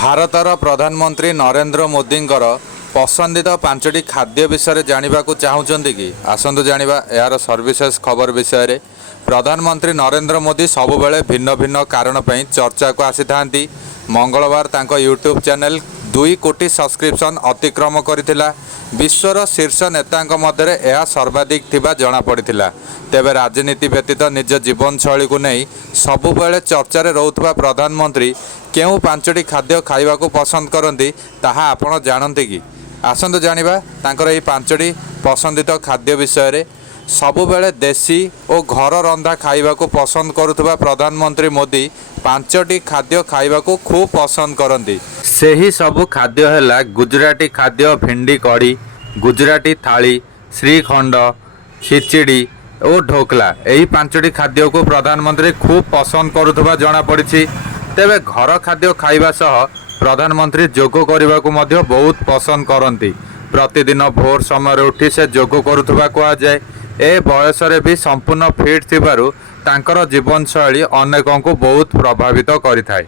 ଭାରତର ପ୍ରଧାନମନ୍ତ୍ରୀ ନରେନ୍ଦ୍ର ମୋଦିଙ୍କର ପସନ୍ଦିତ ପାଞ୍ଚଟି ଖାଦ୍ୟ ବିଷୟରେ ଜାଣିବାକୁ ଚାହୁଁଛନ୍ତି କି? ଆସନ୍ତୁ ଜାଣିବା ଏହାର ସର୍ବିଶେଷ ଖବର ବିଷୟରେ। ପ୍ରଧାନମନ୍ତ୍ରୀ ନରେନ୍ଦ୍ର ମୋଦି ସବୁବେଳେ ଭିନ୍ନ ଭିନ୍ନ କାରଣ ପାଇଁ ଚର୍ଚ୍ଚାକୁ ଆସିଥାନ୍ତି। ମଙ୍ଗଳବାର ତାଙ୍କ ୟୁଟ୍ୟୁବ୍ ଚ୍ୟାନେଲ 2 କୋଟି ସବସ୍କ୍ରିପସନ୍ ଅତିକ୍ରମ କରିଥିଲା। ବିଶ୍ୱର ଶୀର୍ଷ ନେତାଙ୍କ ମଧ୍ୟରେ ଏହା ସର୍ବାଧିକ ଥିବା ଜଣାପଡ଼ିଥିଲା। ତେବେ ରାଜନୀତି ବ୍ୟତୀତ ନିଜ ଜୀବନଶୈଳୀକୁ ନେଇ ସବୁବେଳେ ଚର୍ଚ୍ଚାରେ ରହୁଥିବା ପ୍ରଧାନମନ୍ତ୍ରୀ କେଉଁ ପାଞ୍ଚଟି ଖାଦ୍ୟ ଖାଇବାକୁ ପସନ୍ଦ କରନ୍ତି ତାହା ଆପଣ ଜାଣନ୍ତି କି? ଆସନ୍ତୁ ଜାଣିବା ତାଙ୍କର ଏହି ପାଞ୍ଚଟି ପସନ୍ଦିତ ଖାଦ୍ୟ ବିଷୟରେ। ସବୁବେଳେ ଦେଶୀ ଓ ଘର ରନ୍ଧା ଖାଇବାକୁ ପସନ୍ଦ କରୁଥିବା ପ୍ରଧାନମନ୍ତ୍ରୀ ମୋଦି ପାଞ୍ଚଟି ଖାଦ୍ୟ ଖାଇବାକୁ ଖୁବ୍ ପସନ୍ଦ କରନ୍ତି। ସେହି ସବୁ ଖାଦ୍ୟ ହେଲା ଗୁଜୁରାଟୀ ଖାଦ୍ୟ ଭେଣ୍ଡି କଢ଼ି, ଗୁଜୁରାଟୀ ଥାଳି, ଶ୍ରୀଖଣ୍ଡ, ଖିଚିଡ଼ି ଓ ଢୋକଲା। ଏହି ପାଞ୍ଚଟି ଖାଦ୍ୟକୁ ପ୍ରଧାନମନ୍ତ୍ରୀ ଖୁବ୍ ପସନ୍ଦ କରୁଥିବା ଜଣାପଡ଼ିଛି। ତେବେ ଘର ଖାଦ୍ୟ ଖାଇବା ସହ ପ୍ରଧାନମନ୍ତ୍ରୀ ଯୋଗ କରିବାକୁ ମଧ୍ୟ ବହୁତ ପସନ୍ଦ କରନ୍ତି। ପ୍ରତିଦିନ ଭୋର ସମୟରେ ଉଠି ସେ ଯୋଗ କରୁଥିବା କୁହାଯାଏ। ଏ ବୟସରେ ବି ସମ୍ପୂର୍ଣ୍ଣ ଫିଟ୍ ଥିବାରୁ ତାଙ୍କର ଜୀବନଶୈଳୀ ଅନେକଙ୍କୁ ବହୁତ ପ୍ରଭାବିତ କରିଥାଏ।